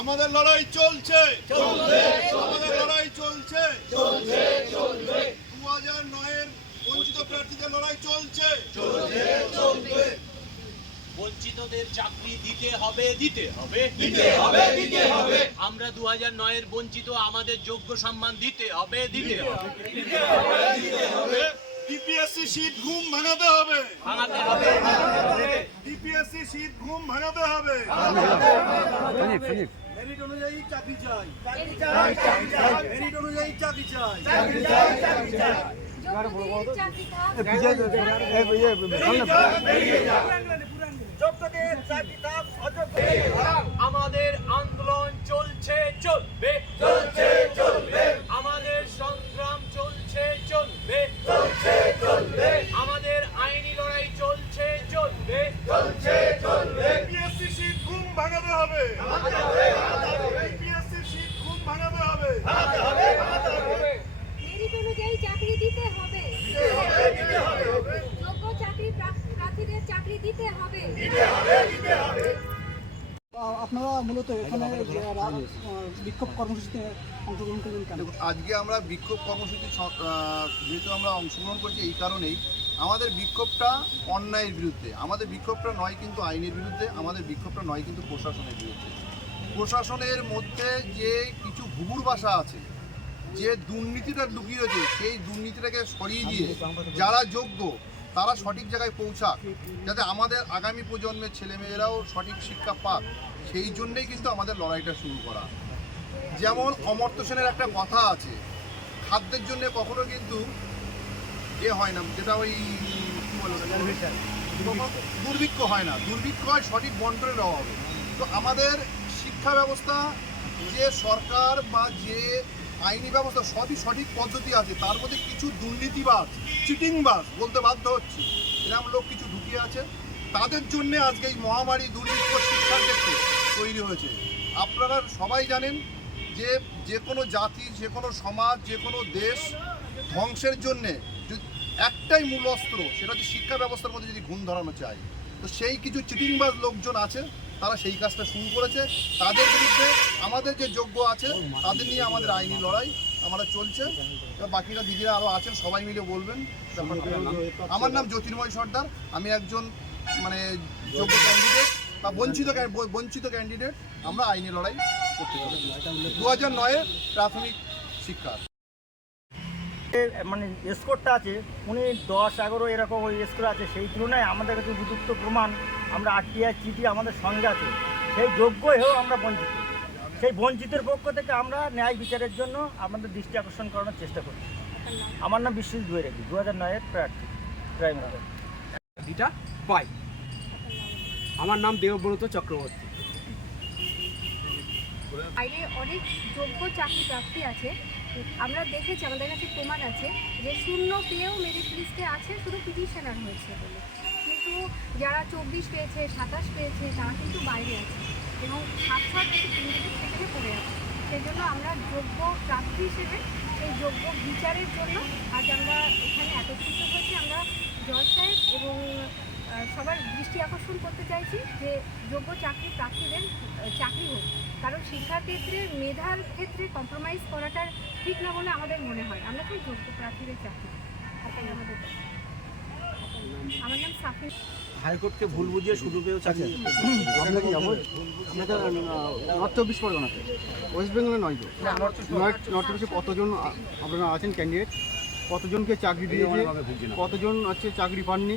আমাদের লড়াই চলছে। আমাদের লড়াই চলছে। দু হাজার নয়ের বঞ্চিত প্রার্থীদের লড়াই চলছে। বঞ্চিতদের চাকরি দিতে হবে দিতে হবে দিতে হবে দিতে হবে। আমরা দু হাজার নয়ের বঞ্চিত আমাদের যোগ্য সম্মান দিতে হবে দিতে হবে। ডিপিএসসি শীত ঘুম ভাঙাতে হবে। ভাঙাতে হবে। শীত ঘুম ভাঙাতে হবে। মেরিট অনুযায়ী চাকরি চাই। মেরিট চাকরি চাই আমাদের আন্দোলন চলছে চলবে চলছে চলবে আমাদের সংগ্রাম চলছে চলবে চলছে চলবে আমাদের আইনি লড়াই চলছে চলবে চলছে চলবে ডিপিএসসি শীত ঘুম ভাঙাতে হবে ডিপিএসসি শীত ঘুম ভাঙাতে হবে মেরিট অনুযায়ী চাকরি দিতে হবে যোগ্য চাকরি প্রাপ- প্রার্থীদের চাকরি দিতে হবে আপনারা মূলত এখানে যে রা- আহ, বিক্ষোভ কর্মসূচিতে অংশগ্রহণ কেন? আজকে আমরা বিক্ষোভ কর্মসূচি যেহেতু আমরা অংশগ্রহণ করছি এই কারণেই, আমাদের বিক্ষোভটা অন্যায়ের বিরুদ্ধে, আমাদের বিক্ষোভটা নয় কিন্তু আইনের বিরুদ্ধে, আমাদের বিক্ষোভটা নয় কিন্তু প্রশাসনের বিরুদ্ধে। প্রশাসনের মধ্যে যে কিছু ঘুঘুর বাসা আছে, যে দুর্নীতিটা লুকিয়ে রয়েছে, সেই দুর্নীতিটাকে সরিয়ে দিয়ে যারা যোগ্য, তারা সঠিক জায়গায় পৌঁছাক, যাতে আমাদের আগামী প্রজন্মের ছেলেমেয়েরাও সঠিক শিক্ষা পাক, সেই জন্যেই কিন্তু আমাদের লড়াইটা শুরু করা। যেমন অমর্ত্য সেনের একটা কথা আছে খাদ্যের জন্য কখনো কিন্তু এ হয় না যেটা ওই কি বলে ওটা? দুর্ভিক্ষ। হয় না। দুর্ভিক্ষ হয় সঠিক বন্টনের অভাবে। তো আমাদের শিক্ষা ব্যবস্থা যে সরকার বা যে আইনি ব্যবস্থা সবই সঠিক পদ্ধতি আছে। তার মধ্যে কিছু দুর্নীতিবাজ চিটিংবাজ বলতে বাধ্য হচ্ছে। এরকম লোক কিছু ঢুকিয়ে আছে। তাদের জন্য আজকে এই মহামারী দুর্ভিক্ষ শিক্ষার ক্ষেত্রে তৈরি হয়েছে। আপনারা সবাই জানেন যে যে কোনো জাতি, যে কোনো সমাজ, যে কোনো দেশ ধ্বংসের জন্যে একটাই মূল অস্ত্র, সেটা হচ্ছে শিক্ষা ব্যবস্থার মধ্যে যদি ঘুম ধরানো চাই তো সেই কিছু চিটিংবাজ লোকজন আছে, তারা সেই কাজটা শুরু করেছে। তাদের বিরুদ্ধে আমাদের যে যোগ্য আছে, তাদের নিয়ে আমাদের আইনি লড়াই আমরা চলছে। বাকিরা দিদিরা আরও আছেন, সবাই মিলে বলবেন। আমার নাম জ্যোতির্ময় সর্দার, আমি একজন মানে যোগ্য ক্যান্ডিডেট বা বঞ্চিত বঞ্চিত ক্যান্ডিডেট আমরা আইনি লড়াই দু হাজার নয়ের প্রাথমিক শিক্ষা। মানে স্কোরটা আছে উনি দশ এগারো এরকম ওই স্কোর আছে সেই তুলনায় আমাদের কাছে উপযুক্ত প্রমাণ আমরা আরটিআই চিঠি আমাদের সঙ্গে আছে। সেই যোগ্য হয়েও আমরা বঞ্চিত। সেই বঞ্চিতের পক্ষ থেকে আমরা ন্যায় বিচারের জন্য আমাদের দৃষ্টি আকর্ষণ করানোর চেষ্টা করছি। আমার নাম বিশ্বজিৎ দুয়েরেকি দু হাজার নয়ের প্রার্থী প্রাইমারি পাই। আমার নাম দেবব্রত চক্রবর্তী। বাইরে অনেক যোগ্য চাকরি প্রার্থী আছে। আমরা দেখেছি, আমাদের কাছে প্রমাণ আছে যে শূন্য পেয়েও মেরিট লিস্টে আছে, শুধু পিটিশনার হয়েছে বলে। কিন্তু যারা চব্বিশ পেয়েছে, সাতাশ পেয়েছে, তারা কিন্তু বাইরে আছে। এবং সাত সাত থেকে তিনটে সেখানে পড়ে আছে। সেজন্য আমরা যোগ্য প্রার্থী হিসেবে সেই যোগ্য বিচারের জন্য আজ আমরা এখানে একত্রিত হয়েছি। আমরা জজ সাহেব এবং সবার দৃষ্টি আকর্ষণ করতে চাইছি যে যোগ্য চাকরি প্রার্থীদের চাকরি হোক। কারণ শিক্ষার ক্ষেত্রে মেধার ক্ষেত্রে কম্প্রোমাইজ করাটা ঠিক না বলে আমাদের মনে হয়। আমরা চাই যোগ্য প্রার্থীদের চাকরি আমাদের আমার নাম সাফি হাইকোর্টকে ভুল বুঝিয়ে শুরু পেয়েও চাকরি আপনারা কি যাব আপনাদের নর্থ চব্বিশ পরগনাতে? ওয়েস্ট বেঙ্গলে নয় তো? নর্থ নর্থ চব্বিশে কতজন আপনারা আছেন ক্যান্ডিডেট কতজনকে চাকরি দিয়েছে? কতজন আছে চাকরি পাননি?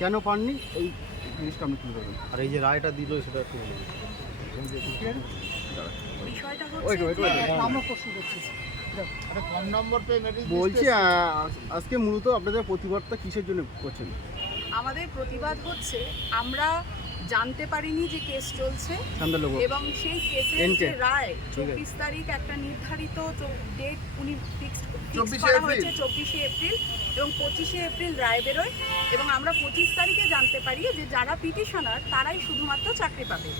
কেন পাননি? এই জিনিসটা আপনি তুলে ধরবেন আর এই যে রায়টা দিল সেটা একটু বলে দিন। বিষয়টা হচ্ছে ওয়েট যে- ওয়েট আমরা প্রশ্ন করছি। বলছি আজকে মূলত আপনাদের প্রতিবাদটা কিসের জন্য করছেন? আমাদের প্রতিবাদ হচ্ছে আমরা জানতে পারিনি যে কেস চলছে এবং সেই কেসের যে রায় চব্বিশ তারিখ একটা নির্ধারিত ডেট উনি ফিক্সড 24 করা হয়েছে চব্বিশে এপ্রিল এবং পঁচিশে এপ্রিল রায় বেরোয় এবং আমরা পঁচিশ তারিখে জানতে পারি যে যারা পিটিশনার তারাই শুধুমাত্র চাকরি পাবে।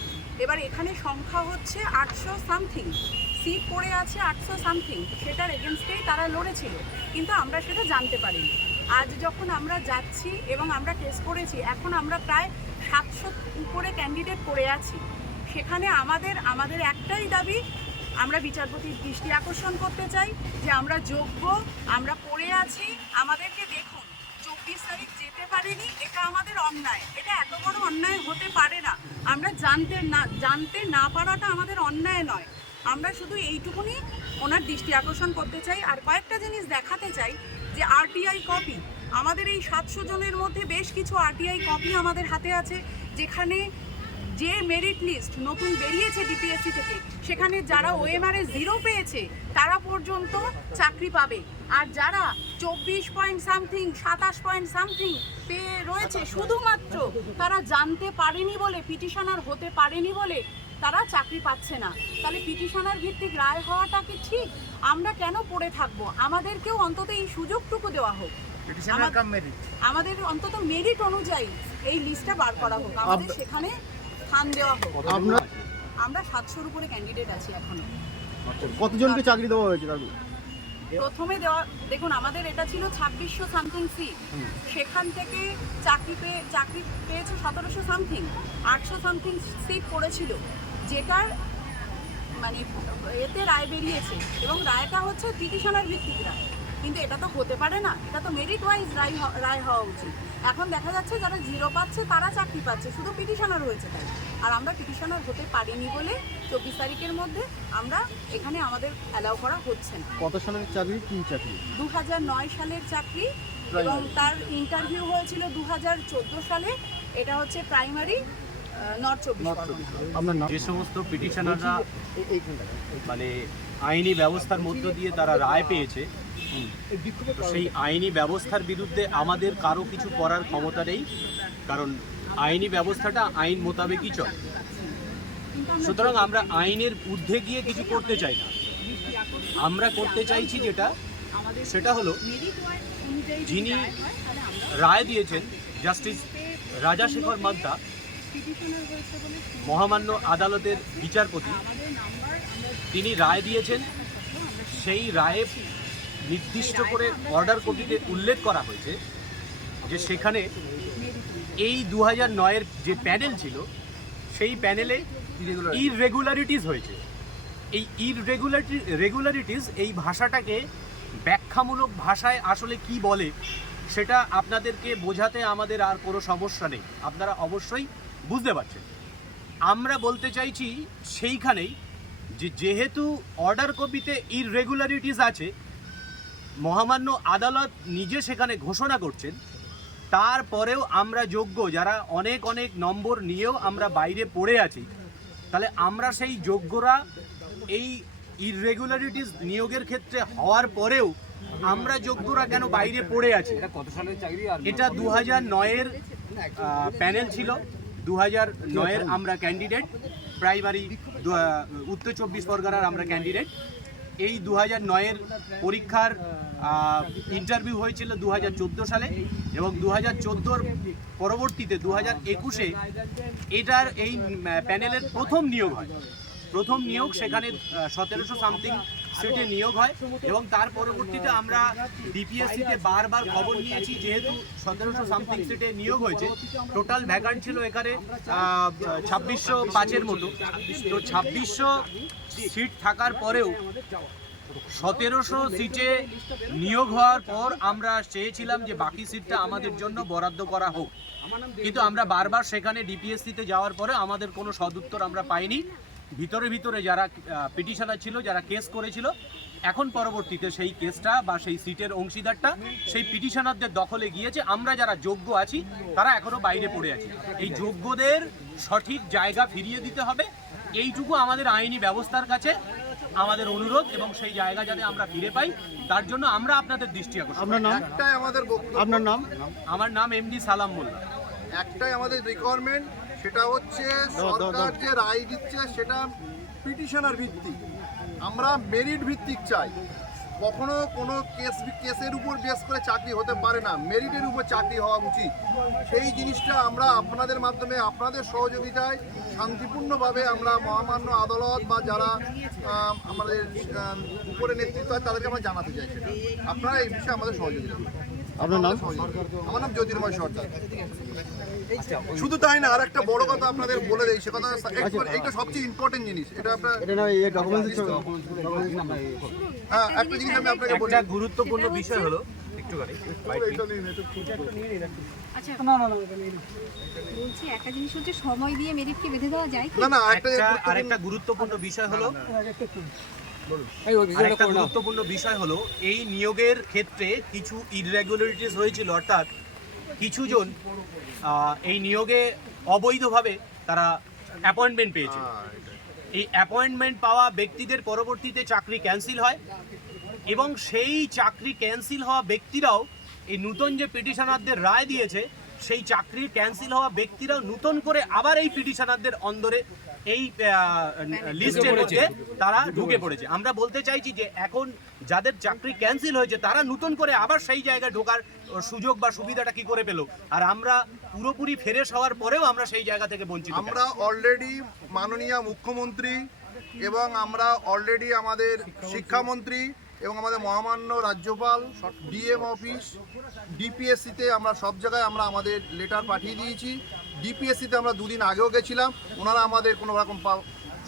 এবার এখানে সংখ্যা হচ্ছে আটশো সামথিং। সিট পড়ে আছে আটশো সামথিং। সেটার এগেনস্টেই তারা লড়েছিল, কিন্তু আমরা সেটা জানতে পারিনি। আজ যখন আমরা যাচ্ছি এবং আমরা টেস্ট করেছি, এখন আমরা প্রায় সাতশো উপরে ক্যান্ডিডেট পড়ে আছি। সেখানে আমাদের আমাদের একটাই দাবি, আমরা বিচারপতির দৃষ্টি আকর্ষণ করতে চাই যে আমরা যোগ্য, আমরা পড়ে আছি। আমাদেরকে দেখুন, চব্বিশ তারিখ পারেনি, এটা আমাদের অন্যায়। এটা এত বড় অন্যায় হতে পারে না। আমরা জানতে না জানতে না পারাটা আমাদের অন্যায় নয়। আমরা শুধু এইটুকুনি ওনার দৃষ্টি আকর্ষণ করতে চাই। আর কয়েকটা জিনিস দেখাতে চাই, যে আরটিআই কপি আমাদের এই সাতশো জনের মধ্যে বেশ কিছু আরটিআই কপি আমাদের হাতে আছে, যেখানে যে মেরিট লিস্ট নতুন বেরিয়েছে ডিপিএসসি থেকে, সেখানে যারা ওএমআরএ জিরো পেয়েছে, তারা পর্যন্ত চাকরি পাবে। আর যারা চব্বিশ পয়েন্ট সামথিং সাতাশ পয়েন্ট সামথিং পেয়ে রয়েছে শুধুমাত্র তারা জানতে পারেনি বলে পিটিশনার হতে পারেনি বলে তারা চাকরি পাচ্ছে না। তাহলে পিটিশনার ভিত্তিক রায় হওয়াটা কি ঠিক? আমরা কেন পড়ে থাকব? আমাদেরকেও অন্তত এই সুযোগটুকু দেওয়া হোক। আমাদের অন্তত মেরিট অনুযায়ী এই লিস্টটা বার করা হোক। আমাদের সেখানে স্থান দেওয়া হোক। আমরা সাতশোর উপরে ক্যান্ডিডেট আছি এখনও। কতজনকে চাকরি দেওয়া হয়েছে তার? প্রথমে দেওয়া দেখুন আমাদের এটা ছিল ছাব্বিশশো সামথিং সিট সেখান থেকে চাকরি পেয়ে চাকরি পেয়েছে সতেরোশো সামথিং আটশো সামথিং সিট পড়েছিল। যেটার মানে এতে রায় বেরিয়েছে এবং রায়টা হচ্ছে পিটিশনার ভিত্তিক রায় কিন্তু এটা তো হতে পারে না এটা তো মেরিট ওয়াইজ রায় রায় হওয়া উচিত। এখন দেখা যাচ্ছে যারা জিরো পাচ্ছে তারা চাকরি পাচ্ছে শুধু পিটিশনার হয়েছে তাই। আর আমরা পিটিশনার হতে পারিনি বলে চব্বিশ তারিখের মধ্যে আমরা এখানে আমাদের অ্যালাউ করা হচ্ছে না। কত সালের চাকরি? কি চাকরি? দু হাজার নয় সালের চাকরি এবং তার ইন্টারভিউ হয়েছিল দু হাজার চোদ্দ সালে। এটা হচ্ছে প্রাইমারি যে সমস্ত পিটিশনাররা মানে আইনি ব্যবস্থার মধ্য দিয়ে তারা রায় পেয়েছে। সেই আইনি ব্যবস্থার বিরুদ্ধে আমাদের কারও কিছু করার ক্ষমতা নেই। কারণ আইনি ব্যবস্থাটা আইন মোতাবেকই চলে। সুতরাং আমরা আইনের ঊর্ধ্বে গিয়ে কিছু করতে চাই না। আমরা করতে চাইছি যেটা, সেটা হলো যিনি রায় দিয়েছেন, জাস্টিস রাজাশেখর মাদ্দা মহামান্য আদালতের বিচারপতি, তিনি রায় দিয়েছেন, সেই রায়ে নির্দিষ্ট করে অর্ডার কপিতে উল্লেখ করা হয়েছে যে সেখানে এই দু হাজার নয়ের যে প্যানেল ছিল সেই প্যানেলে ইররেগুলারিটিস হয়েছে। এই ইররেগুলারিটি রেগুলারিটিস এই ভাষাটাকে ব্যাখ্যামূলক ভাষায় আসলে কি বলে সেটা আপনাদেরকে বোঝাতে আমাদের আর কোনো সমস্যা নেই। আপনারা অবশ্যই বুঝতে পারছেন। আমরা বলতে চাইছি সেইখানেই যে যেহেতু অর্ডার কপিতে ইররেগুলারিটিস আছে মহামান্য আদালত নিজে সেখানে ঘোষণা করছেন তারপরেও আমরা যোগ্য যারা অনেক অনেক নম্বর নিয়েও আমরা বাইরে পড়ে আছি। তাহলে আমরা সেই যোগ্যরা এই ইররেগুলারিটিস নিয়োগের ক্ষেত্রে হওয়ার পরেও আমরা যোগ্যরা কেন বাইরে পড়ে আছি? এটা দু হাজার নয়ের প্যানেল ছিল। দু হাজার নয়ের আমরা ক্যান্ডিডেট প্রাইমারি উত্তর চব্বিশ পরগনার আমরা ক্যান্ডিডেট এই দু হাজার নয়ের পরীক্ষার ইন্টারভিউ হয়েছিল দু হাজার চোদ্দ সালে এবং দু হাজার পরবর্তীতে দু হাজার একুশে এটার এই প্যানেলের প্রথম নিয়োগ হয়। প্রথম নিয়োগ সেখানে সতেরোশো সামথিং সিটে নিয়োগ হয় এবং তার পরবর্তীতে আমরা ডিপিএসসিতে বারবার খবর নিয়েছি, যেহেতু সতেরোশো সামথিং সিটে নিয়োগ হয়েছে টোটাল ভ্যাকান্ট ছিল এখানে ছাব্বিশশো পাঁচের মতো। তো ছাব্বিশশো সিট থাকার পরেও সতেরোশো সিটে নিয়োগ হওয়ার পর আমরা চেয়েছিলাম যে বাকি সিটটা আমাদের জন্য বরাদ্দ করা হোক। কিন্তু আমরা বারবার সেখানে ডিপিএসসিতে যাওয়ার পরে আমাদের কোনো সদুত্তর আমরা পাইনি। ভিতরে ভিতরে যারা পিটিশনার ছিল, যারা কেস করেছিল, এখন পরবর্তীতে সেই কেসটা বা সেই সিটের অংশীদারটা সেই পিটিশনারদের দখলে গিয়েছে। আমরা যারা যোগ্য আছি, তারা এখনও বাইরে পড়ে আছি। এই যোগ্যদের সঠিক জায়গা ফিরিয়ে দিতে হবে। এইটুকু আমাদের আইনি ব্যবস্থার কাছে। আমাদের অনুরোধ এবং সেই জায়গা যাতে আমরা ফিরে পাই তার জন্য আমরা আপনাদের দৃষ্টি আকর্ষণ আপনার নাম? একটাই আমাদের বক্তব্য আপনার নাম? আমার নাম এমডি সালাম মোল্লা। একটাই আমাদের রিকোয়ারমেন্ট সেটা হচ্ছে সরকার যে রায় দিচ্ছে সেটা পিটিশনার ভিত্তিক। আমরা মেরিট ভিত্তিক চাই। কখনো কোনো কেস কেসের উপর বেস করে চাকরি হতে পারে না। মেরিটের উপর চাকরি হওয়া উচিত। সেই জিনিসটা আমরা আপনাদের মাধ্যমে আপনাদের সহযোগিতায় শান্তিপূর্ণভাবে আমরা মহামান্য আদালত বা যারা আমাদের উপরে নেতৃত্ব হয় তাদেরকে আমরা জানাতে চাই আপনারা এই বিষয়ে আমাদের সহযোগিতা করুন। আপনার নাম? আমার নাম জ্যোতির্ময় সর্দার। শুধু তাই না আর একটা বড় কথা আপনাদের বলে দেই সে কথা একবার- এইটা সবচেয়ে ইম্পর্টেন্ট জিনিস। এটা আপনার এটা না এই ডকুমেন্টস একটা জিনিস আমি আপনাকে বলি। গুরুত্বপূর্ণ বিষয় হলো একটুখানি আচ্ছা বলছি একটা জিনিস হচ্ছে সময় দিয়ে মেরিটকে বেঁধে দেওয়া যায়। না না একটা একটা গুরুত্বপূর্ণ- আরেকটা গুরুত্বপূর্ণ বিষয় হলো আরেকটা গুরুত্বপূর্ণ বিষয় হলো এই নিয়োগের ক্ষেত্রে কিছু ইররেগুলারিটিস হয়েছিল অর্থাৎ কিছুজন এই নিয়োগে অবৈধভাবে তারা অ্যাপয়েন্টমেন্ট পেয়েছে এই অ্যাপয়েন্টমেন্ট পাওয়া ব্যক্তিদের পরবর্তীতে চাকরি ক্যান্সেল হয় এবং সেই চাকরি ক্যান্সেল হওয়া ব্যক্তিরাও এই নতুন যে পিটিশনারদের রায় দিয়েছে সেই চাকরি ক্যান্সেল হওয়া ব্যক্তিরাও নতুন করে আবার এই পিটিশনারদের অন্দরে এই লিস্টের মধ্যে তারা ঢুকে পড়েছে। আমরা বলতে চাইছি যে এখন যাদের চাকরি ক্যান্সেল হয়েছে তারা নতুন করে আবার সেই জায়গায় ঢোকার সুযোগ বা সুবিধাটা কি করে পেল? আর আমরা পুরোপুরি ফেরেশ হওয়ার পরেও আমরা সেই জায়গা থেকে বঞ্চিত। আমরা অলরেডি মাননীয় মুখ্যমন্ত্রী এবং আমরা অলরেডি আমাদের শিক্ষামন্ত্রী এবং আমাদের মহামান্য রাজ্যপাল ডিএম অফিস ডিপিএসসিতে আমরা সব জায়গায় আমরা আমাদের লেটার পাঠিয়ে দিয়েছি। ডিপিএসসিতে আমরা দুদিন আগেও গেছিলাম। ওনারা আমাদের কোনো রকম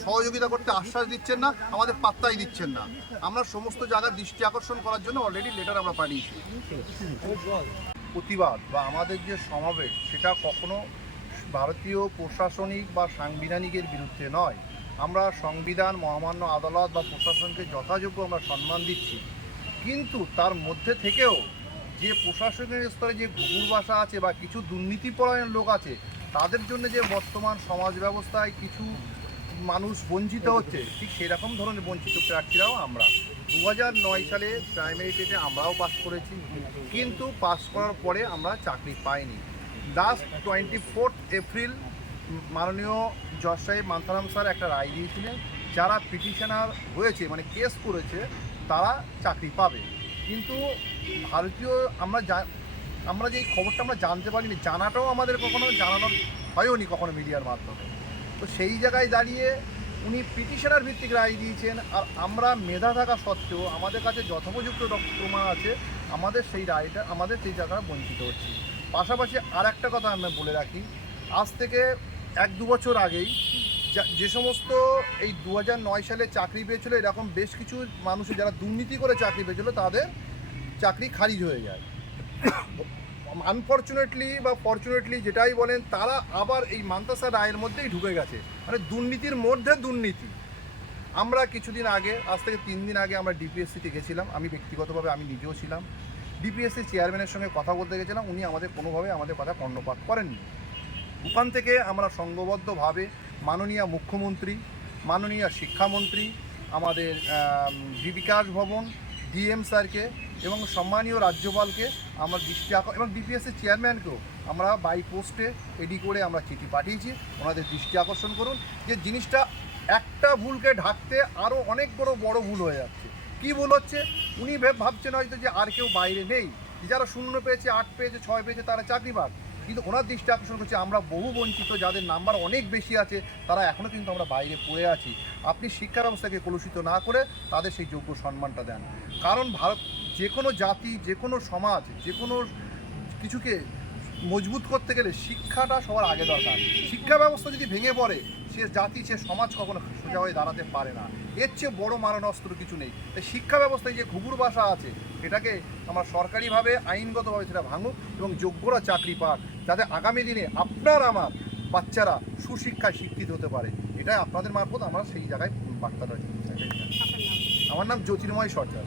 সহযোগিতা করতে আশ্বাস দিচ্ছেন না, আমাদের পাত্তাই দিচ্ছেন না। আমরা সমস্ত জায়গার দৃষ্টি আকর্ষণ করার জন্য অলরেডি লেটার আমরা পাঠিয়েছি। প্রতিবাদ বা আমাদের যে সমাবেশ, সেটা কখনো ভারতীয় প্রশাসনিক বা সাংবিধানিকের বিরুদ্ধে নয়। আমরা সংবিধান, মহামান্য আদালত বা প্রশাসনকে যথাযোগ্য আমরা সম্মান দিচ্ছি। কিন্তু তার মধ্যে থেকেও যে প্রশাসনের স্তরে যে ঘুঘুর বাসা আছে বা কিছু দুর্নীতিপরায়ণ লোক আছে, তাদের জন্য যে বর্তমান সমাজ ব্যবস্থায় কিছু মানুষ বঞ্চিত হচ্ছে, ঠিক সেরকম ধরনের বঞ্চিত প্রার্থীরাও আমরা। দু সালে প্রাইমারি টেটে আমরাও পাস করেছি, কিন্তু পাস করার পরে আমরা চাকরি পাইনি। লাস্ট টোয়েন্টি ফোর্থ এপ্রিল মাননীয় জজ সাহেব মান্তারাম স্যার একটা রায় দিয়েছিলেন, যারা পিটিশনার হয়েছে মানে কেস করেছে, তারা চাকরি পাবে। কিন্তু ভারতীয় আমরা আমরা যে খবরটা আমরা জানতে পারিনি, জানাটাও আমাদের কখনো জানানো হয়ওনি কখনো মিডিয়ার মাধ্যমে। তো সেই জায়গায় দাঁড়িয়ে উনি পিটিশনার ভিত্তিক রায় দিয়েছেন, আর আমরা মেধা থাকা সত্ত্বেও আমাদের কাছে যথোপযুক্ত প্রমাণ আছে, আমাদের সেই রায়টা, আমাদের সেই জায়গাটা বঞ্চিত হচ্ছে। পাশাপাশি আর একটা কথা আমি বলে রাখি, আজ থেকে এক দু বছর আগেই যে সমস্ত এই দু নয় সালে চাকরি পেয়েছিল, এরকম বেশ কিছু মানুষ যারা দুর্নীতি করে চাকরি পেয়েছিল, তাদের চাকরি খারিজ হয়ে যায়। আনফর্চুনেটলি বা ফর্চুনেটলি যেটাই বলেন তারা আবার এই মান্তাসা রায়ের মধ্যেই ঢুকে গেছে। মানে দুর্নীতির মধ্যে দুর্নীতি। আমরা কিছুদিন আগে আজ থেকে তিন দিন আগে আমরা ডিপিএসসিতে গেছিলাম। আমি ব্যক্তিগতভাবে আমি নিজেও ছিলাম। ডিপিএসসি চেয়ারম্যানের সঙ্গে কথা বলতে গেছিলাম। উনি আমাদের কোনোভাবে আমাদের কথা কর্ণপাত করেননি। ওখান থেকে আমরা সংঘবদ্ধভাবে মাননীয় মুখ্যমন্ত্রী মাননীয় শিক্ষামন্ত্রী আমাদের আম, বিকাশ ভবন ডিএম স্যারকে এবং সম্মানীয় রাজ্যপালকে আমরা দৃষ্টি আক- এবং ডিপিএসসি চেয়ারম্যানকেও আমরা বাই পোস্টে এডি করে আমরা চিঠি পাঠিয়েছি। ওনাদের দৃষ্টি আকর্ষণ করুন যে জিনিসটা একটা ভুলকে ঢাকতে আরও অনেক বড় বড় ভুল হয়ে যাচ্ছে। কি ভুল হচ্ছে? উনি ভেব- ভাবছেন হয়তো যে আর কেউ বাইরে নেই। যারা শূন্য পেয়েছে, আট পেয়েছে, ছয় পেয়েছে, তারা চাকরি পাক। কিন্তু ওনার দৃষ্টি আকর্ষণ করছে, আমরা বহু বঞ্চিত, যাদের নাম্বার অনেক বেশি আছে, তারা এখনও কিন্তু আমরা বাইরে পড়ে আছি। আপনি শিক্ষা ব্যবস্থাকে কলুষিত না করে তাদের সেই যোগ্য সম্মানটা দেন। কারণ ভারত যে কোনো জাতি, যে কোনো সমাজ, যে কোনো কিছুকে মজবুত করতে গেলে শিক্ষাটা সবার আগে দরকার। শিক্ষা ব্যবস্থা যদি ভেঙে পড়ে, সে জাতি, সে সমাজ কখনো সোজা হয়ে দাঁড়াতে পারে না। এর চেয়ে বড় মারণাস্ত্র কিছু নেই। তাই শিক্ষা ব্যবস্থায় যে ঘুঘুর বাসা আছে এটাকে আমরা সরকারিভাবে, আইনগতভাবে সেটা ভাঙুক এবং যোগ্যরা চাকরি পাক। যাতে আগামী দিনে আপনার আমার বাচ্চারা সুশিক্ষায় শিক্ষিত হতে পারে। এটাই আপনাদের মারফত আমরা সেই জায়গায় বার্তাটা। আমার নাম জ্যোতির্ময় সরকার।